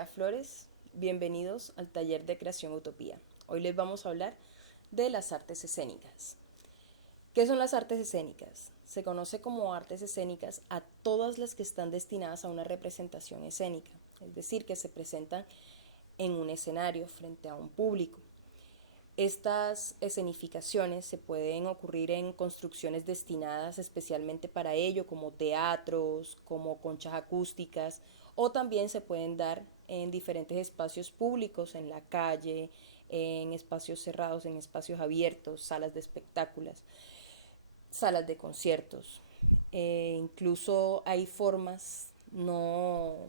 Andrea Flores, bienvenidos al taller de creación Utopía. Hoy les vamos a hablar de las artes escénicas. ¿Qué son las artes escénicas? Se conoce como artes escénicas a todas las que están destinadas a una representación escénica, es decir, que se presentan en un escenario frente a un público. Estas escenificaciones se pueden ocurrir en construcciones destinadas especialmente para ello, como teatros, como conchas acústicas, o también se pueden dar en diferentes espacios públicos, en la calle, en espacios cerrados, en espacios abiertos, salas de espectáculos, salas de conciertos. Incluso hay formas no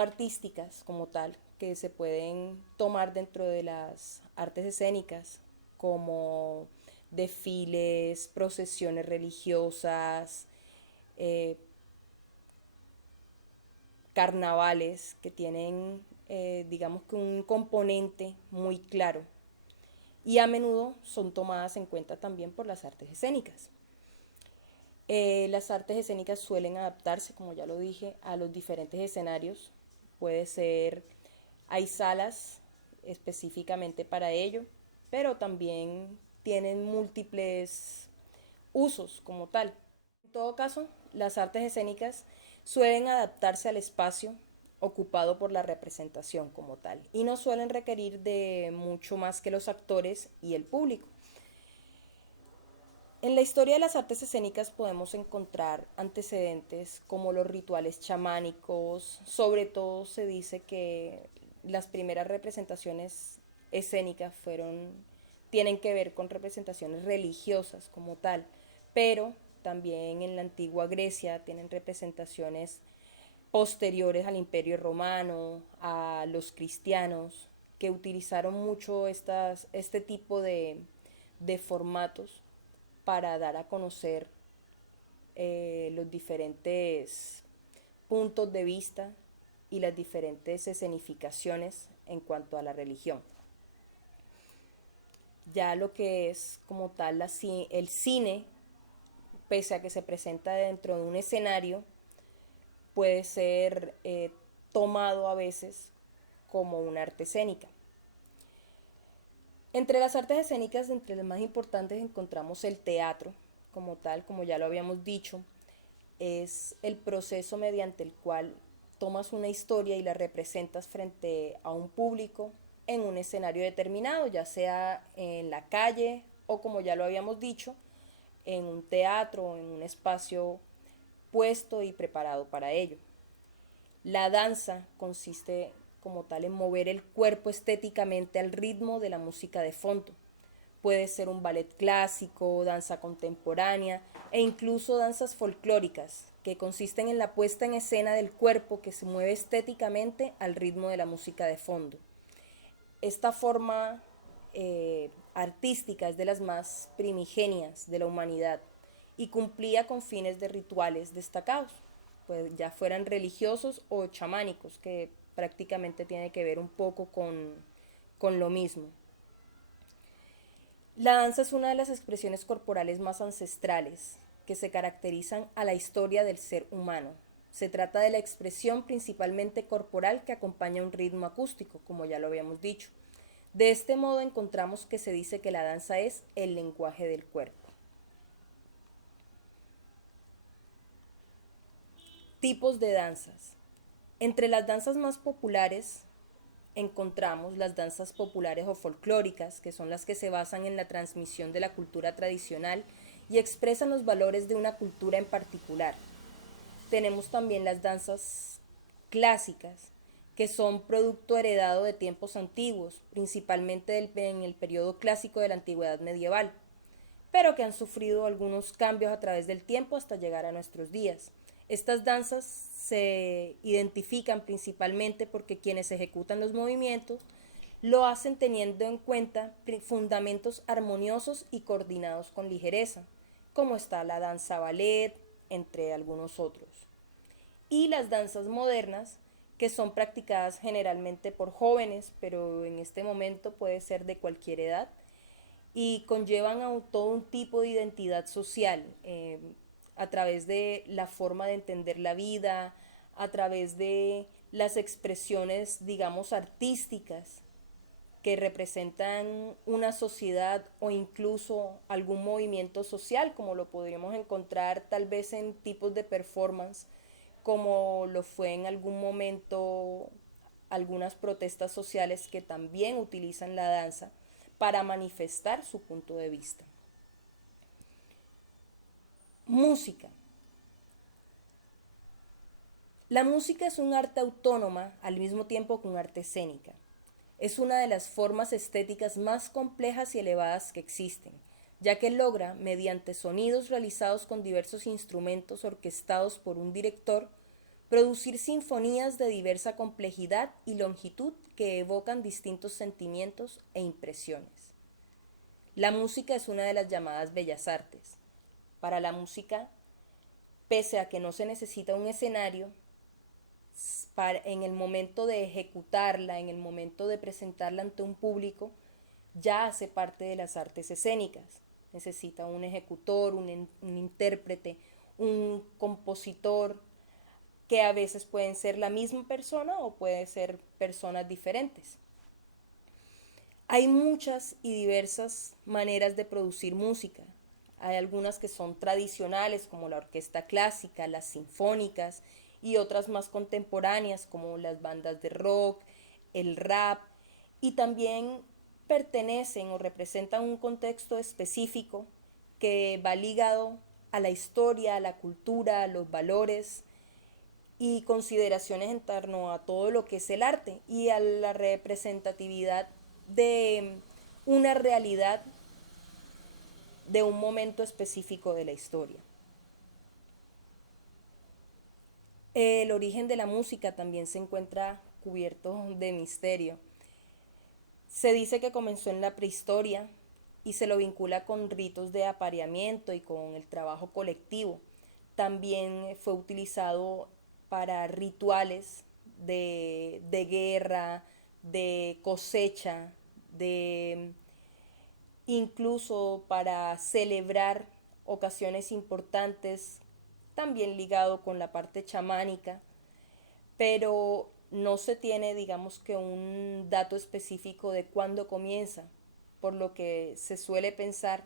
artísticas como tal, que se pueden tomar dentro de las artes escénicas, como desfiles, procesiones religiosas, eh, carnavales que tienen, digamos que un componente muy claro y a menudo son tomadas en cuenta también por las artes escénicas. Las artes escénicas suelen adaptarse, como ya lo dije, a los diferentes escenarios. Puede ser, hay salas específicamente para ello, pero también tienen múltiples usos como tal. En todo caso, las artes escénicas suelen adaptarse al espacio ocupado por la representación como tal y no suelen requerir de mucho más que los actores y el público. En la historia de las artes escénicas podemos encontrar antecedentes como los rituales chamánicos. Sobre todo se dice que las primeras representaciones escénicas tienen que ver con representaciones religiosas como tal, pero también en la antigua Grecia tienen representaciones posteriores al Imperio Romano, a los cristianos, que utilizaron mucho este tipo de formatos para dar a conocer los diferentes puntos de vista y las diferentes escenificaciones en cuanto a la religión. Ya lo que es como tal el cine, pese a que se presenta dentro de un escenario, puede ser tomado a veces como una arte escénica. Entre las artes escénicas, entre las más importantes, encontramos el teatro, como tal, como ya lo habíamos dicho. Es el proceso mediante el cual tomas una historia y la representas frente a un público en un escenario determinado, ya sea en la calle o, como ya lo habíamos dicho, en un teatro o en un espacio puesto y preparado para ello. La danza consiste como tal en mover el cuerpo estéticamente al ritmo de la música de fondo. Puede ser un ballet clásico, danza contemporánea e incluso danzas folclóricas, que consisten en la puesta en escena del cuerpo que se mueve estéticamente al ritmo de la música de fondo. Esta forma artística es de las más primigenias de la humanidad y cumplía con fines de rituales destacados, pues ya fueran religiosos o chamánicos, que prácticamente tiene que ver un poco con lo mismo. La danza es una de las expresiones corporales más ancestrales que se caracterizan a la historia del ser humano. Se trata de la expresión principalmente corporal que acompaña un ritmo acústico, como ya lo habíamos dicho. De este modo encontramos que se dice que la danza es el lenguaje del cuerpo. Tipos de danzas. Entre las danzas más populares encontramos las danzas populares o folclóricas, que son las que se basan en la transmisión de la cultura tradicional y expresan los valores de una cultura en particular. Tenemos también las danzas clásicas, que son producto heredado de tiempos antiguos, principalmente en el periodo clásico de la antigüedad medieval, pero que han sufrido algunos cambios a través del tiempo hasta llegar a nuestros días. Estas danzas se identifican principalmente porque quienes ejecutan los movimientos lo hacen teniendo en cuenta fundamentos armoniosos y coordinados con ligereza, como está la danza ballet, entre algunos otros. Y las danzas modernas, que son practicadas generalmente por jóvenes, pero en este momento puede ser de cualquier edad, y conllevan a todo un tipo de identidad social a través de la forma de entender la vida, a través de las expresiones, digamos, artísticas que representan una sociedad o incluso algún movimiento social, como lo podríamos encontrar tal vez en tipos de performance, como lo fue en algún momento algunas protestas sociales que también utilizan la danza para manifestar su punto de vista. Música. La música es un arte autónoma al mismo tiempo que un arte escénica. Es una de las formas estéticas más complejas y elevadas que existen, ya que logra, mediante sonidos realizados con diversos instrumentos orquestados por un director, producir sinfonías de diversa complejidad y longitud que evocan distintos sentimientos e impresiones. La música es una de las llamadas bellas artes. Para la música, pese a que no se necesita un escenario, en el momento de ejecutarla, en el momento de presentarla ante un público, ya hace parte de las artes escénicas. Necesita un ejecutor, un intérprete, un compositor, que a veces pueden ser la misma persona o pueden ser personas diferentes. Hay muchas y diversas maneras de producir música. Hay algunas que son tradicionales, como la orquesta clásica, las sinfónicas, y otras más contemporáneas, como las bandas de rock, el rap, y también pertenecen o representan un contexto específico que va ligado a la historia, a la cultura, a los valores y consideraciones en torno a todo lo que es el arte y a la representatividad de una realidad de un momento específico de la historia. El origen de la música también se encuentra cubierto de misterio. Se dice que comenzó en la prehistoria y se lo vincula con ritos de apareamiento y con el trabajo colectivo. También fue utilizado para rituales de guerra, de cosecha, de incluso para celebrar ocasiones importantes, también ligado con la parte chamánica, pero no se tiene, digamos, que un dato específico de cuándo comienza, por lo que se suele pensar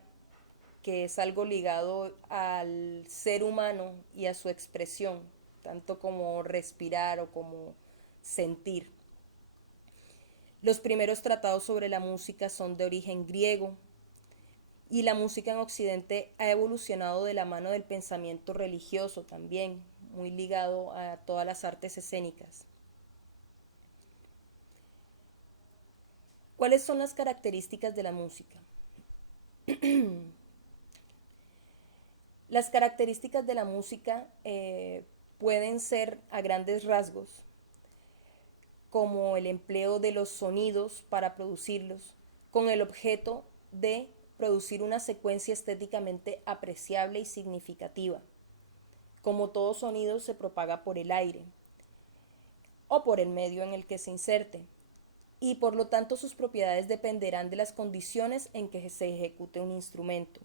que es algo ligado al ser humano y a su expresión, tanto como respirar o como sentir. Los primeros tratados sobre la música son de origen griego y la música en Occidente ha evolucionado de la mano del pensamiento religioso también, muy ligado a todas las artes escénicas. ¿Cuáles son las características de la música? Las características de la música pueden ser a grandes rasgos, como el empleo de los sonidos para producirlos, con el objeto de producir una secuencia estéticamente apreciable y significativa. Como todo sonido se propaga por el aire o por el medio en el que se inserte, y por lo tanto sus propiedades dependerán de las condiciones en que se ejecute un instrumento.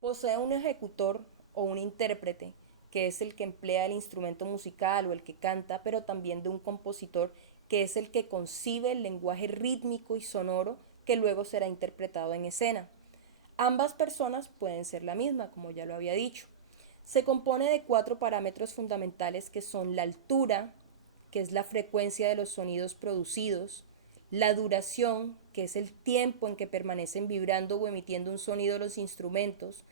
Posee un ejecutor o un intérprete, que es el que emplea el instrumento musical o el que canta, pero también de un compositor, que es el que concibe el lenguaje rítmico y sonoro que luego será interpretado en escena. Ambas personas pueden ser la misma, como ya lo había dicho. Se compone de 4 parámetros fundamentales que son la altura, que es la frecuencia de los sonidos producidos, la duración, que es el tiempo en que permanecen vibrando o emitiendo un sonido los instrumentos,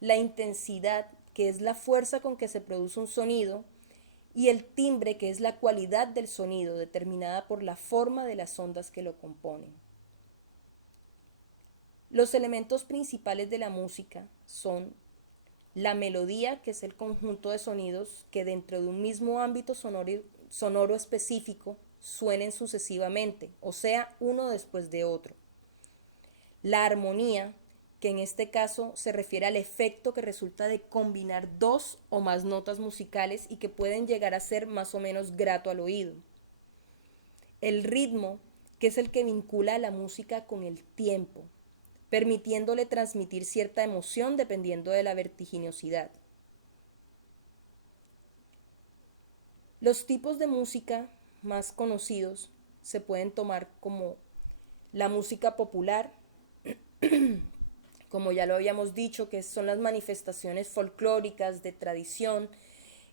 la intensidad, que es la fuerza con que se produce un sonido, y el timbre, que es la cualidad del sonido, determinada por la forma de las ondas que lo componen. Los elementos principales de la música son la melodía, que es el conjunto de sonidos que dentro de un mismo ámbito sonoro específico suenen sucesivamente, o sea, uno después de otro. La armonía, que en este caso se refiere al efecto que resulta de combinar 2 o más notas musicales y que pueden llegar a ser más o menos grato al oído. El ritmo, que es el que vincula a la música con el tiempo, permitiéndole transmitir cierta emoción dependiendo de la vertiginosidad. Los tipos de música más conocidos se pueden tomar como la música popular, como ya lo habíamos dicho, que son las manifestaciones folclóricas de tradición,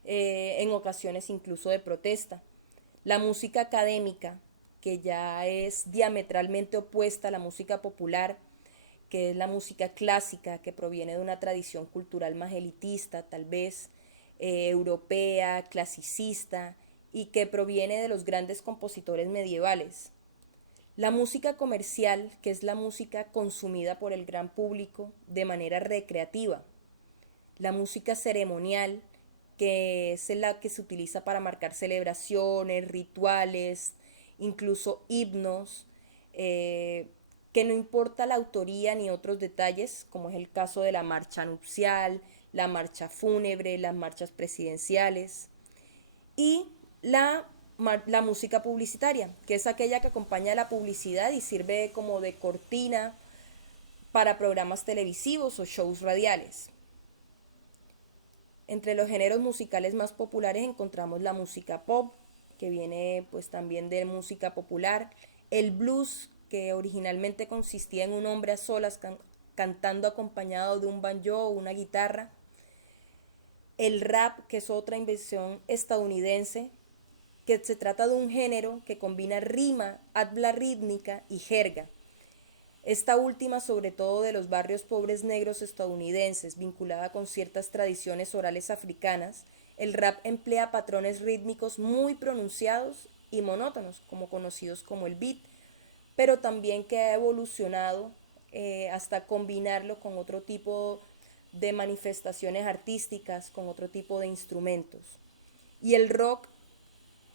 en ocasiones incluso de protesta. La música académica, que ya es diametralmente opuesta a la música popular, que es la música clásica, que proviene de una tradición cultural más elitista, tal vez europea, clasicista, y que proviene de los grandes compositores medievales. La música comercial, que es la música consumida por el gran público de manera recreativa. La música ceremonial, que es la que se utiliza para marcar celebraciones, rituales, incluso himnos, que no importa la autoría ni otros detalles, como es el caso de la marcha nupcial, la marcha fúnebre, las marchas presidenciales, y la música publicitaria, que es aquella que acompaña a la publicidad y sirve como de cortina para programas televisivos o shows radiales. Entre los géneros musicales más populares encontramos la música pop, que viene pues también de música popular, el blues, que originalmente consistía en un hombre a solas cantando acompañado de un banjo o una guitarra, el rap, que es otra invención estadounidense, que se trata de un género que combina rima, habla rítmica y jerga. Esta última sobre todo de los barrios pobres negros estadounidenses, vinculada con ciertas tradiciones orales africanas, el rap emplea patrones rítmicos muy pronunciados y monótonos, como conocidos como el beat, pero también que ha evolucionado hasta combinarlo con otro tipo de manifestaciones artísticas, con otro tipo de instrumentos. Y el rock,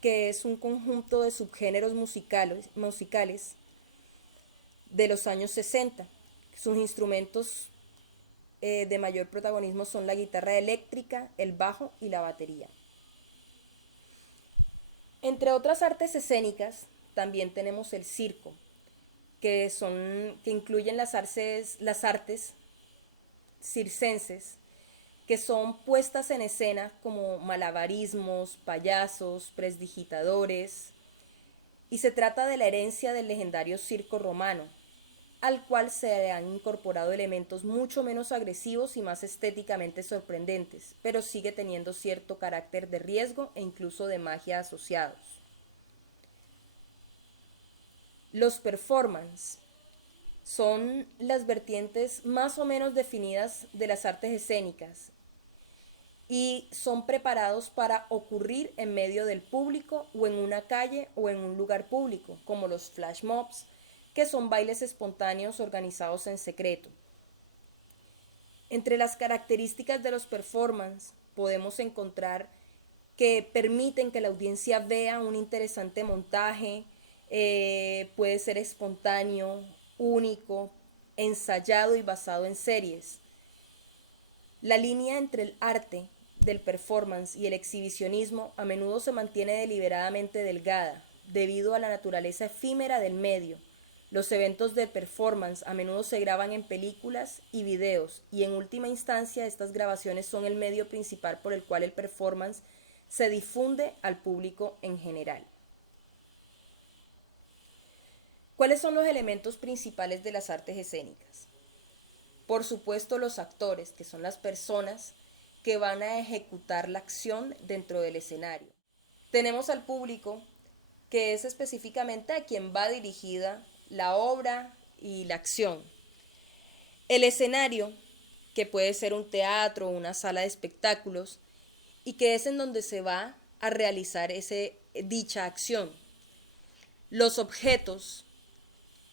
que es un conjunto de subgéneros musicales de los años 60. Sus instrumentos de mayor protagonismo son la guitarra eléctrica, el bajo y la batería. Entre otras artes escénicas, también tenemos el circo, que incluyen las artes circenses, que son puestas en escena como malabarismos, payasos, presdigitadores, y se trata de la herencia del legendario circo romano, al cual se han incorporado elementos mucho menos agresivos y más estéticamente sorprendentes, pero sigue teniendo cierto carácter de riesgo e incluso de magia asociados. Los performance son las vertientes más o menos definidas de las artes escénicas y son preparados para ocurrir en medio del público o en una calle o en un lugar público, como los flash mobs, que son bailes espontáneos organizados en secreto. Entre las características de los performance podemos encontrar que permiten que la audiencia vea un interesante montaje, puede ser espontáneo, único, ensayado y basado en series. La línea entre el arte del performance y el exhibicionismo a menudo se mantiene deliberadamente delgada, debido a la naturaleza efímera del medio. Los eventos de performance a menudo se graban en películas y videos, y en última instancia estas grabaciones son el medio principal por el cual el performance se difunde al público en general. ¿Cuáles son los elementos principales de las artes escénicas? Por supuesto, los actores, que son las personas que van a ejecutar la acción dentro del escenario. Tenemos al público, que es específicamente a quien va dirigida la obra y la acción. El escenario, que puede ser un teatro o una sala de espectáculos, y que es en donde se va a realizar dicha acción. Los objetos,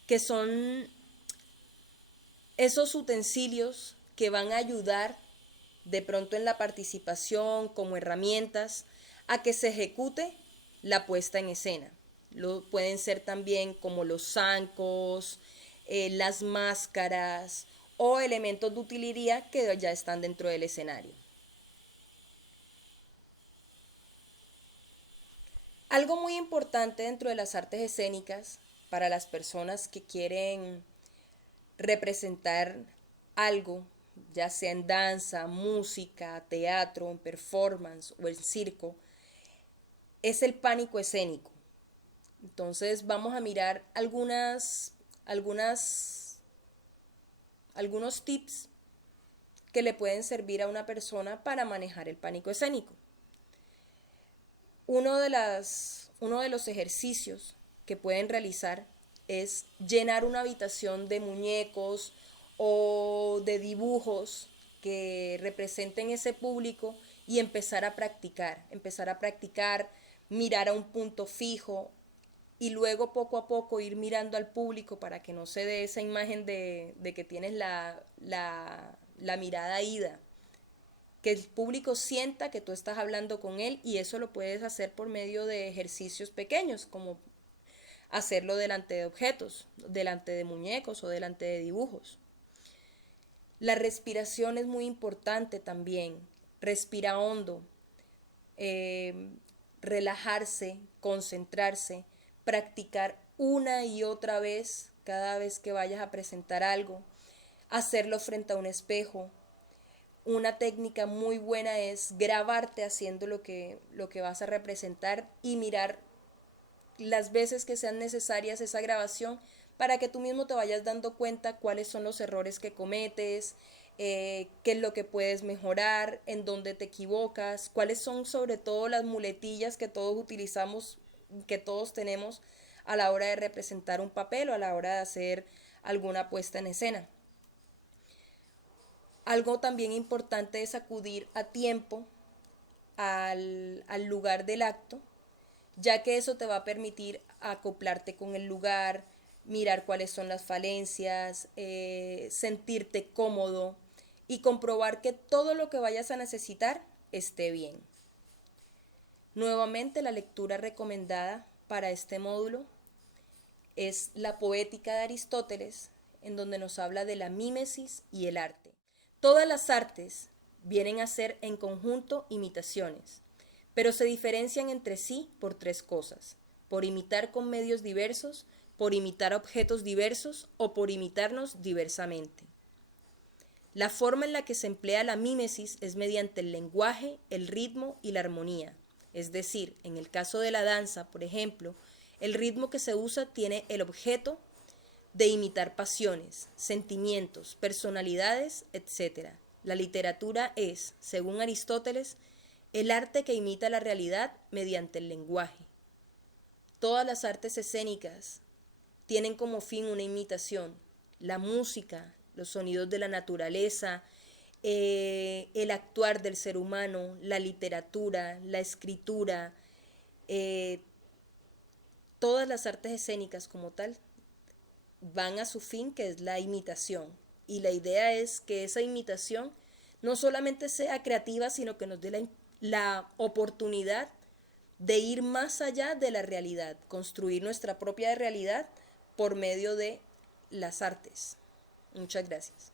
que son esos utensilios que van a ayudar de pronto en la participación como herramientas a que se ejecute la puesta en escena. Pueden ser también como los zancos, las máscaras o elementos de utilería que ya están dentro del escenario. Algo muy importante dentro de las artes escénicas para las personas que quieren representar algo, ya sea en danza, música, teatro, en performance o el circo, es el pánico escénico. Entonces vamos a mirar algunos tips que le pueden servir a una persona para manejar el pánico escénico. Uno de los ejercicios que pueden realizar es llenar una habitación de muñecos o de dibujos que representen ese público y empezar a practicar, mirar a un punto fijo y luego poco a poco ir mirando al público para que no se dé esa imagen de que tienes la mirada ida, que el público sienta que tú estás hablando con él, y eso lo puedes hacer por medio de ejercicios pequeños, como hacerlo delante de objetos, delante de muñecos o delante de dibujos. La respiración es muy importante también. Respira hondo, relajarse, concentrarse, practicar una y otra vez cada vez que vayas a presentar algo, hacerlo frente a un espejo. Una técnica muy buena es grabarte haciendo lo que vas a representar y mirar las veces que sean necesarias esa grabación para que tú mismo te vayas dando cuenta cuáles son los errores que cometes, qué es lo que puedes mejorar, en dónde te equivocas, cuáles son sobre todo las muletillas que todos utilizamos, que todos tenemos a la hora de representar un papel o a la hora de hacer alguna puesta en escena. Algo también importante es acudir a tiempo al lugar del acto, ya que eso te va a permitir acoplarte con el lugar, mirar cuáles son las falencias, sentirte cómodo y comprobar que todo lo que vayas a necesitar esté bien. Nuevamente, la lectura recomendada para este módulo es la Poética de Aristóteles, en donde nos habla de la mímesis y el arte. Todas las artes vienen a ser en conjunto imitaciones, pero se diferencian entre sí por tres cosas: por imitar con medios diversos, por imitar objetos diversos o por imitarnos diversamente. La forma en la que se emplea la mímesis es mediante el lenguaje, el ritmo y la armonía. Es decir, en el caso de la danza, por ejemplo, el ritmo que se usa tiene el objeto de imitar pasiones, sentimientos, personalidades, etc. La literatura es, según Aristóteles, el arte que imita la realidad mediante el lenguaje. Todas las artes escénicas tienen como fin una imitación. La música, los sonidos de la naturaleza, el actuar del ser humano, la literatura, la escritura, todas las artes escénicas como tal van a su fin, que es la imitación. Y la idea es que esa imitación no solamente sea creativa, sino que nos dé la oportunidad de ir más allá de la realidad, construir nuestra propia realidad por medio de las artes. Muchas gracias.